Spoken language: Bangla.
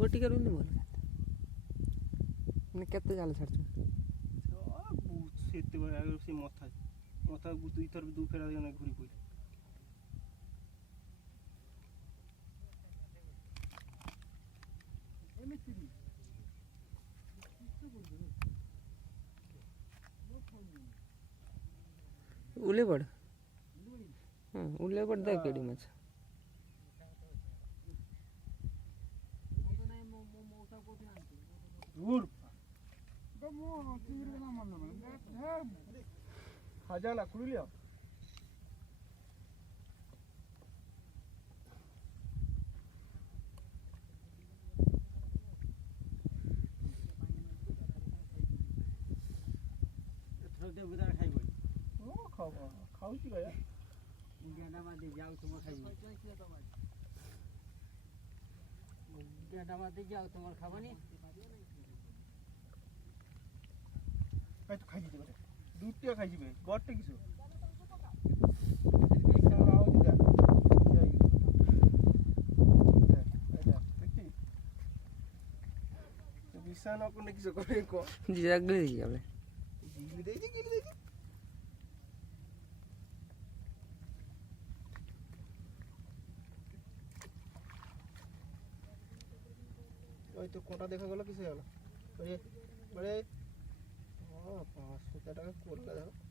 गोटी करूँ नहीं बोल मैं केते जाल छाड़ सेते आगे से माथा दुई थर दू फेरा जने घुरी पई उले पड़ उले पड़ दे केडी माछ दूर खजाना खुल लिया थोड़े बुदार खाइबो ओ खाउची गया गेडा मादे जाऊ तुम खाइबो गेडा मादे जाऊ तुम खाबनी কাই তো খাই দিতে পারে দুধটা খাই দিবে গড়টা কিছু বিছানা কোনে কিছু করে কো জি জাগলে দিই যাবে গিলি দেই দি ওই তো কোটা দেখা গেল কিছু হলো বড়ে 500 টাকা করলে দেখো